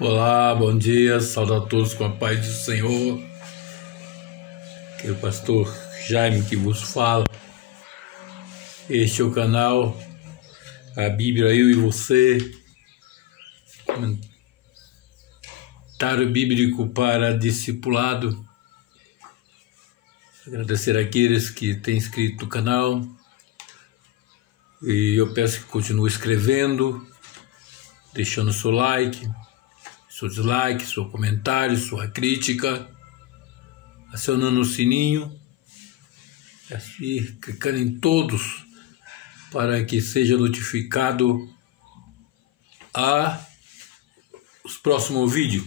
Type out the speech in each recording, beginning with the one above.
Olá, bom dia, saúde a todos com a paz do Senhor. Que é o pastor Jaime que vos fala. Este é o canal A Bíblia Eu e Você, comentário bíblico para discipulado. Agradecer àqueles que têm inscrito no canal e eu peço que continue escrevendo, deixando seu like, seu dislike, seu comentário, sua crítica, acionando o sininho e clicando em todos para que seja notificado os próximos vídeos.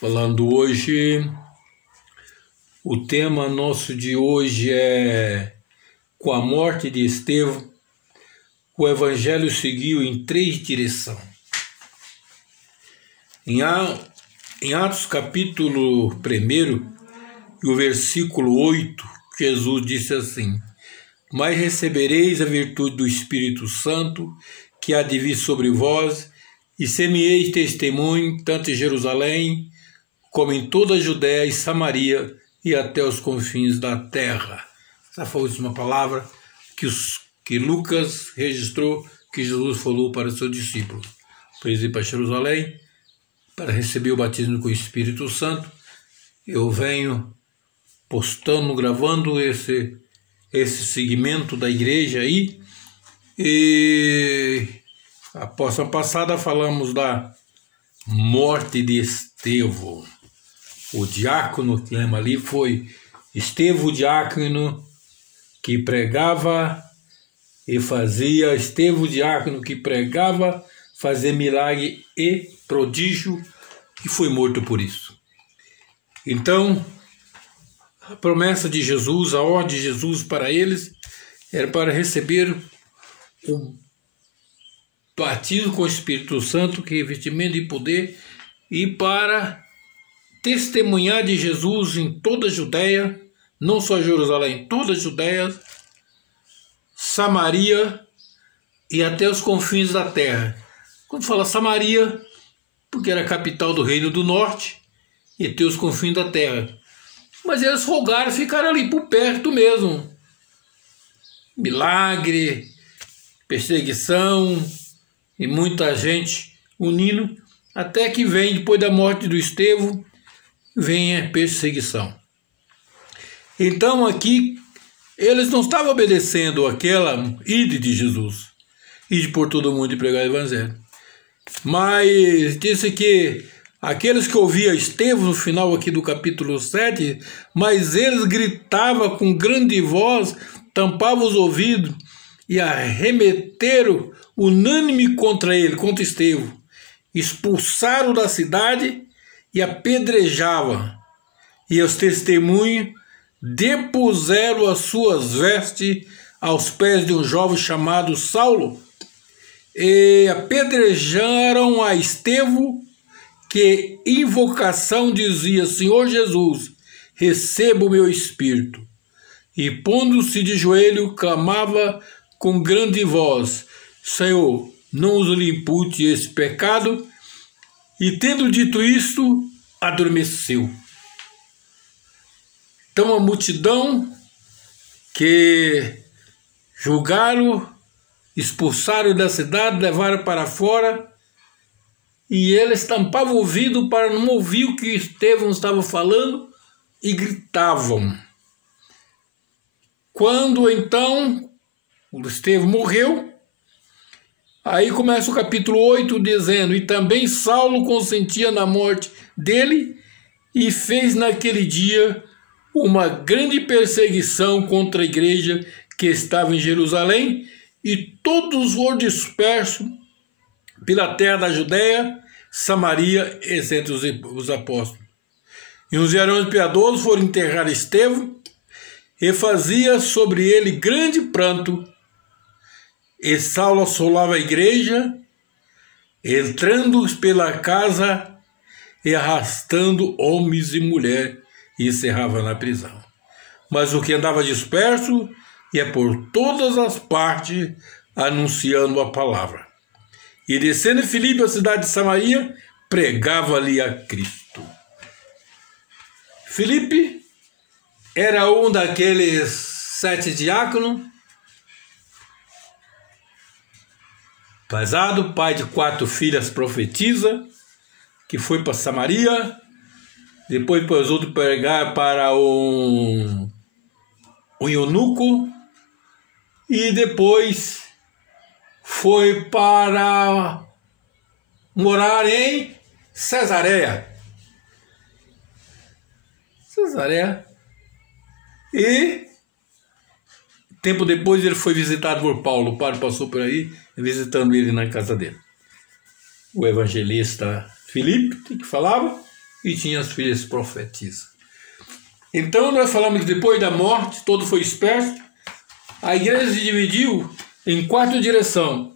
Falando hoje, o tema nosso de hoje é: com a morte de Estevão, o evangelho seguiu em 3 direções. Em Atos capítulo 1 e o versículo 8, Jesus disse assim: mas recebereis a virtude do Espírito Santo, que há de vir sobre vós, e semeeis testemunho, tanto em Jerusalém, como em toda a Judéia e Samaria, e até os confins da terra. Essa foi a última palavra que Lucas registrou, que Jesus falou para os seus discípulos. Pois ir para Jerusalém, para receber o batismo com o Espírito Santo. Eu venho postando, gravando esse segmento da igreja aí. E a semana passada falamos da morte de Estevão. O diácono que lembra ali foi Estevão, o diácono que pregava e fazia, fazia milagre e prodígio, e foi morto por isso. Então, a promessa de Jesus, a ordem de Jesus para eles, era para receber o batismo com o Espírito Santo, que é revestimento de poder, e para testemunhar de Jesus em toda a Judéia, não só Jerusalém, toda a Judéia, Samaria e até os confins da terra. Quando fala Samaria, porque era a capital do Reino do Norte, e até os confins da terra. Mas eles rogaram, ficaram ali por perto mesmo. Milagre, perseguição e muita gente unindo, até que vem, depois da morte do Estevão, vem a perseguição. Então aqui, eles não estavam obedecendo aquela ide de Jesus, ide por todo mundo e pregar o evangelho. Mas disse que aqueles que ouviam Estevão no final aqui do capítulo 7, mas eles gritavam com grande voz, tampavam os ouvidos e arremeteram unânime contra ele, contra Estevão. Expulsaram da cidade e apedrejavam. E os testemunhos depuseram as suas vestes aos pés de um jovem chamado Saulo e apedrejaram a Estevão, que invocação dizia: Senhor Jesus, receba o meu espírito. E pondo-se de joelho, clamava com grande voz: Senhor, não os lhe impute esse pecado. E tendo dito isto, adormeceu. Então a multidão que julgaram, expulsaram da cidade, levaram para fora, e eles tampavam o ouvido para não ouvir o que Estevão estava falando e gritavam. Quando então o Estevão morreu, aí começa o capítulo 8 dizendo: e também Saulo consentia na morte dele, e fez naquele dia uma grande perseguição contra a igreja que estava em Jerusalém, e todos foram dispersos pela terra da Judéia, Samaria, entre os apóstolos. E os varões piedosos foram enterrar Estevão, e fazia sobre ele grande pranto. E Saulo assolava a igreja, entrando pela casa e arrastando homens e mulheres, e encerrava na prisão. Mas o que andava disperso ia por todas as partes anunciando a palavra. E descendo Filipe à cidade de Samaria, pregava-lhe a Cristo. Filipe era um daqueles 7 diáconos, casado, pai de 4 filhas, profetiza, que foi para Samaria, depois pôs outro pregar para um eunuco, e depois foi para morar em Cesareia. E tempo depois ele foi visitado por Paulo. Paulo passou por aí visitando ele na casa dele. O evangelista Filipe, que falava, e tinha as filhas profetisas. Então nós falamos que depois da morte, todo foi disperso. A igreja se dividiu em 4 direções.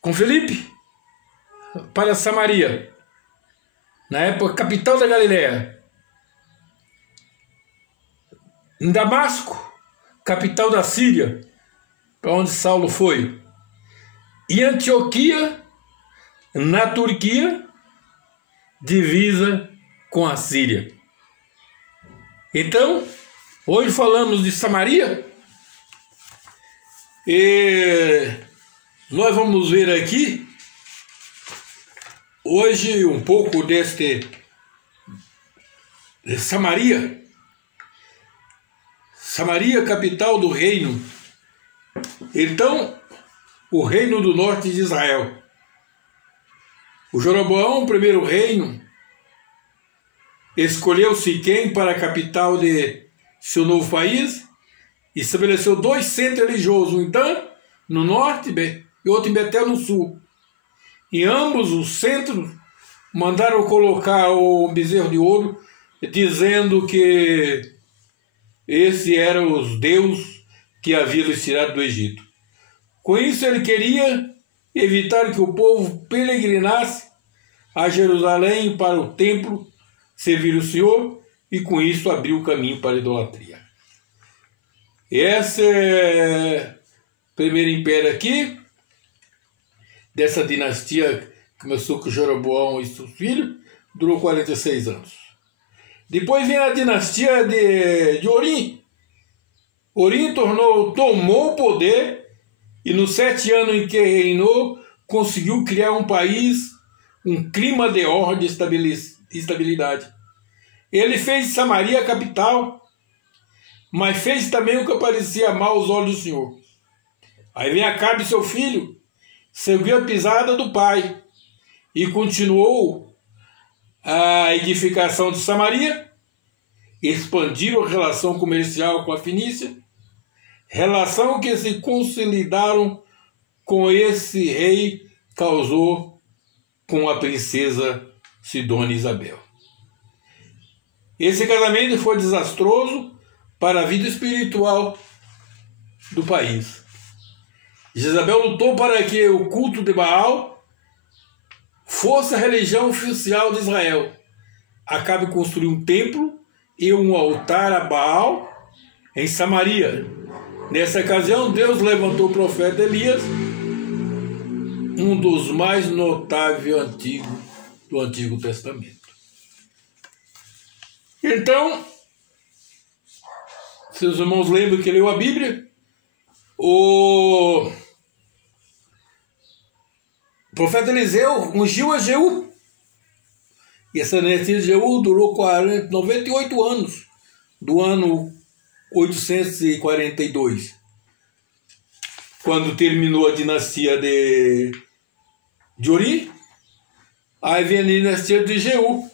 Com Filipe para Samaria, na época capital da Galileia. Em Damasco, capital da Síria, para onde Saulo foi. E Antioquia, na Turquia, divisa com a Síria. Então, hoje falamos de Samaria, e nós vamos ver aqui hoje um pouco de Samaria. Samaria, capital do reino. Então, o reino do norte de Israel. O Jeroboão, o primeiro reino, escolheu Siquém para a capital de seu novo país e estabeleceu 2 centros religiosos, um em Dan, no norte, e outro em Betel, no sul. Em ambos os centros, mandaram colocar o bezerro de ouro, dizendo que esse era os Deus que havia lhes tirado do Egito. Com isso, ele queria evitar que o povo peregrinasse a Jerusalém para o templo servir o Senhor, e com isso abriu o caminho para a idolatria. Esse é o primeiro império aqui, dessa dinastia que começou com Jeroboão e seus filhos, durou 46 anos. Depois vem a dinastia de Orim. Orim tomou o poder e nos 7 anos em que reinou, conseguiu criar um país, um clima de ordem e estabilidade. Ele fez Samaria a capital, mas fez também o que parecia mal aos olhos do Senhor. Aí vem Acabe, seu filho, seguiu a pisada do pai e continuou a edificação de Samaria, expandiram a relação comercial com a Fenícia, relação que se consolidaram com esse rei causou com a princesa Sidônia Isabel. Esse casamento foi desastroso para a vida espiritual do país. Jezabel lutou para que o culto de Baal fosse a religião oficial de Israel. Acabe construiu um templo e um altar a Baal em Samaria. Nessa ocasião, Deus levantou o profeta Elias, um dos mais notáveis do Antigo Testamento. Então, seus irmãos lembram que leu a Bíblia? O profeta Eliseu ungiu a Jeú. E essa dinastia de Jeú durou 98 anos, do ano 842. Quando terminou a dinastia de Orim, aí vem a dinastia de Jeú.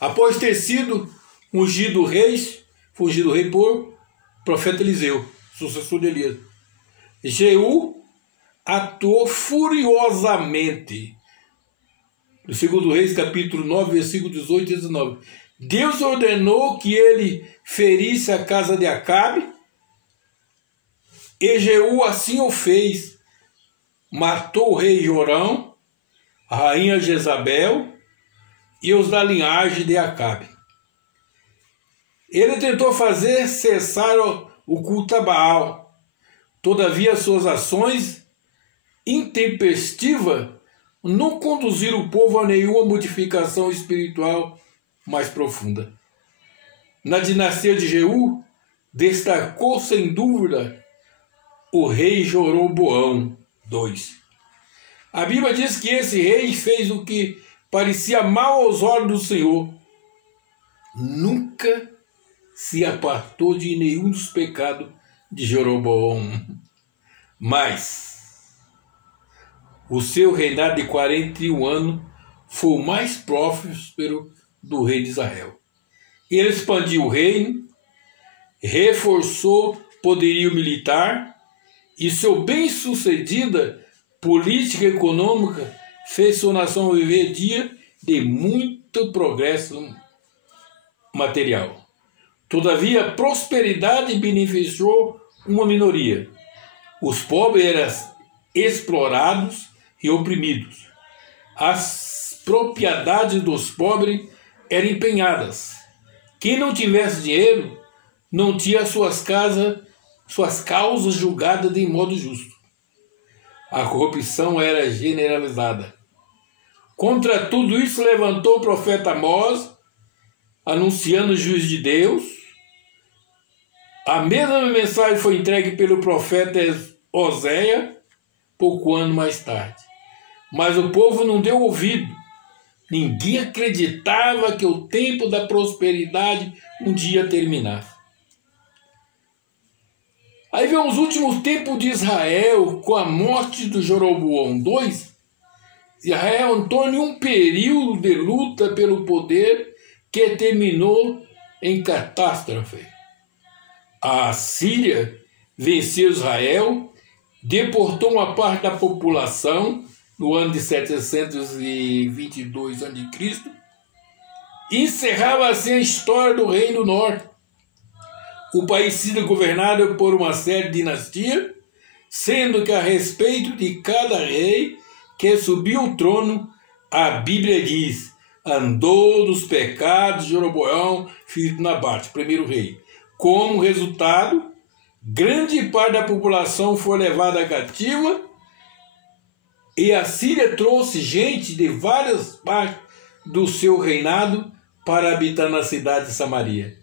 Após ter sido ungido rei por profeta Eliseu, sucessor de Elias, Jeú atuou furiosamente. No 2 Reis, capítulo 9, versículo 18 e 19. Deus ordenou que ele ferisse a casa de Acabe, e Jeú assim o fez. Matou o rei Jorão, a rainha Jezabel e os da linhagem de Acabe. Ele tentou fazer cessar o culto a Baal. Todavia, suas ações intempestivas não conduziram o povo a nenhuma modificação espiritual mais profunda. Na dinastia de Jeú, destacou sem dúvida o rei Jeroboão II. A Bíblia diz que esse rei fez o que parecia mal aos olhos do Senhor. Nunca se apartou de nenhum dos pecados de Jeroboão. Mas o seu reinado de 41 anos foi o mais próspero do rei de Israel. Ele expandiu o reino, reforçou poderio militar e sua bem-sucedida política econômica fez sua nação viver dia de muito progresso material. Todavia, a prosperidade beneficiou uma minoria. Os pobres eram explorados e oprimidos. As propriedades dos pobres eram empenhadas. Quem não tivesse dinheiro não tinha suas causas julgadas de modo justo. A corrupção era generalizada. Contra tudo isso levantou o profeta Amós, anunciando o juízo de Deus. A mesma mensagem foi entregue pelo profeta Oséia, pouco ano mais tarde. Mas o povo não deu ouvido. Ninguém acreditava que o tempo da prosperidade um dia terminasse. Aí vem os últimos tempos de Israel, com a morte do Jeroboão II. Israel entrou em um período de luta pelo poder que terminou em catástrofe. A Síria venceu Israel, deportou uma parte da população no ano de 722 a.C., e encerrava assim a história do Reino do Norte. O país sido governado por uma série de dinastias, sendo que a respeito de cada rei que subiu ao trono, a Bíblia diz: andou dos pecados de Jeroboão, filho de Nabate, primeiro rei. Como resultado, grande parte da população foi levada cativa, e a Síria trouxe gente de várias partes do seu reinado para habitar na cidade de Samaria.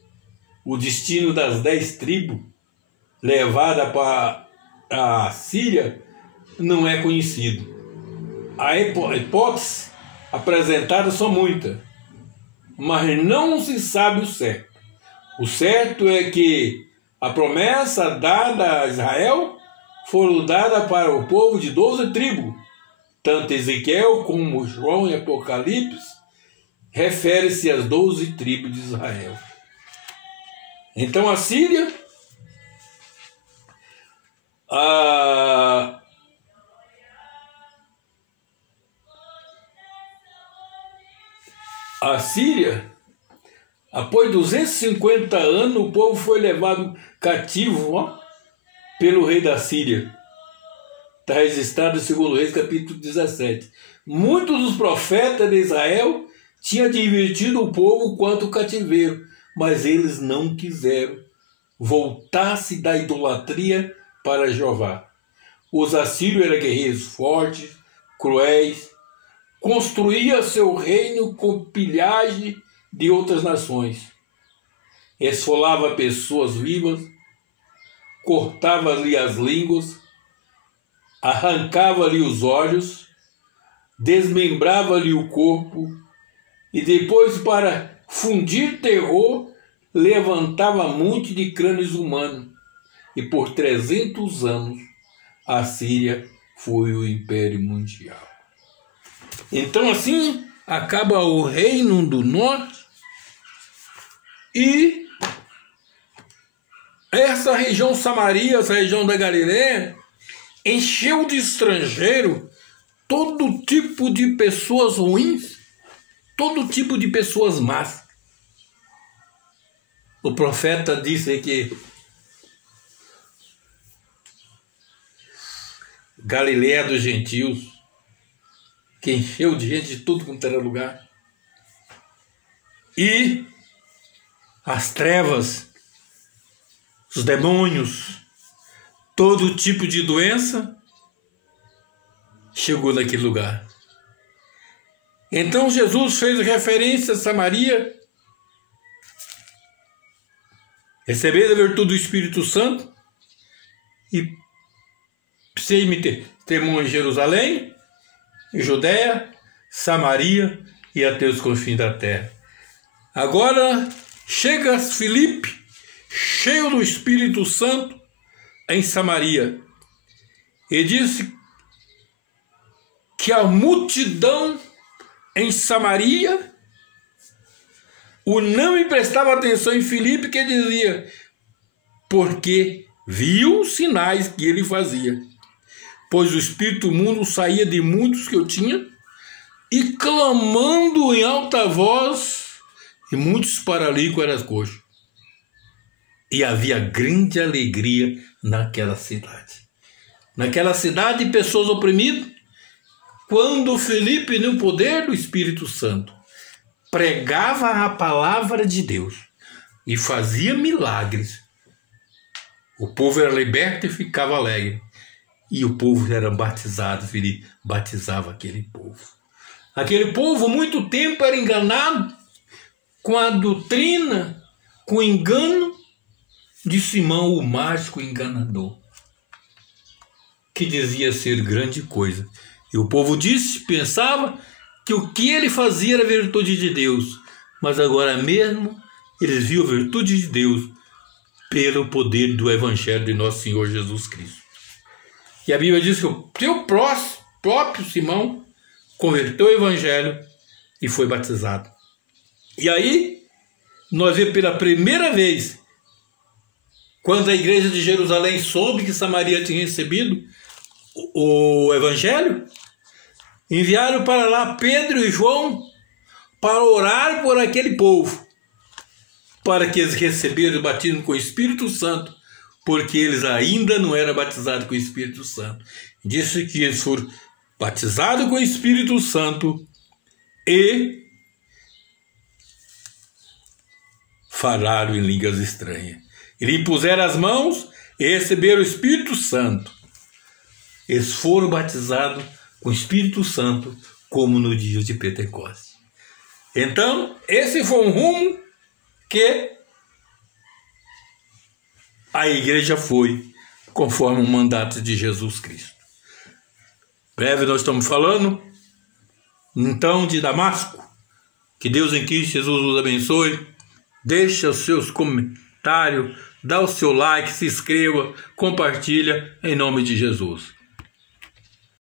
O destino das 10 tribos levadas para a Síria não é conhecido. A hipótese apresentada são muitas, mas não se sabe o certo. O certo é que a promessa dada a Israel foi dada para o povo de 12 tribos. Tanto Ezequiel como João e Apocalipse refere-se às 12 tribos de Israel. Então a Síria, após 250 anos, o povo foi levado cativo pelo rei da Síria. Está registrado em 2 Reis, capítulo 17. Muitos dos profetas de Israel tinham advertido o povo quanto ao cativeiro, mas eles não quiseram voltar-se da idolatria para Jeová. Os assírios eram guerreiros fortes, cruéis, construíam seu reino com pilhagem de outras nações. Esfolava pessoas vivas, cortava-lhe as línguas, arrancava-lhe os olhos, desmembrava-lhe o corpo, e depois, para fundir terror, levantava monte de crânios humanos. E por 300 anos, a Síria foi o Império Mundial. Então, assim, acaba o Reino do Norte, e essa região Samaria, essa região da Galileia, encheu de estrangeiro todo tipo de pessoas ruins, todo tipo de pessoas más. O profeta disse que Galileia dos gentios, que encheu de gente de tudo quanto era lugar. E as trevas, os demônios, todo tipo de doença chegou naquele lugar. Então Jesus fez referência a Samaria, recebendo a virtude do Espírito Santo, e se testemunho em Jerusalém, em Judéia, Samaria e até os confins da terra. Agora chega Filipe, cheio do Espírito Santo, em Samaria, e disse que a multidão em Samaria não me prestava atenção em Filipe, que dizia, porque viu os sinais que ele fazia, pois o espírito imundo saía de muitos que eu tinha, e clamando em alta voz, e muitos paralíticos eram coxos. E havia grande alegria naquela cidade. Naquela cidade, pessoas oprimidas, quando Filipe, no poder do Espírito Santo, pregava a palavra de Deus e fazia milagres, o povo era liberto e ficava alegre. E o povo era batizado, Filipe batizava aquele povo. Aquele povo, muito tempo, era enganado com a doutrina, com o engano de Simão, o mágico enganador, que dizia ser grande coisa. E o povo pensava que o que ele fazia era virtude de Deus, mas agora mesmo eles viam a virtude de Deus pelo poder do Evangelho de nosso Senhor Jesus Cristo. E a Bíblia diz que o seu próprio Simão converteu o Evangelho e foi batizado. E aí, nós vemos pela primeira vez, quando a igreja de Jerusalém soube que Samaria tinha recebido o Evangelho, enviaram para lá Pedro e João para orar por aquele povo, para que eles recebessem o batismo com o Espírito Santo, porque eles ainda não eram batizados com o Espírito Santo. Disse que eles foram batizados com o Espírito Santo e falaram em línguas estranhas. E lhe impuseram as mãos e receberam o Espírito Santo. Eles foram batizados com o Espírito Santo, como no dia de Pentecostes. Então, esse foi um rumo que a igreja foi, conforme o mandato de Jesus Cristo. Breve nós estamos falando, então, de Damasco. Que Deus em Cristo Jesus os abençoe. Deixa os seus comentários, dá o seu like, se inscreva, compartilha, em nome de Jesus.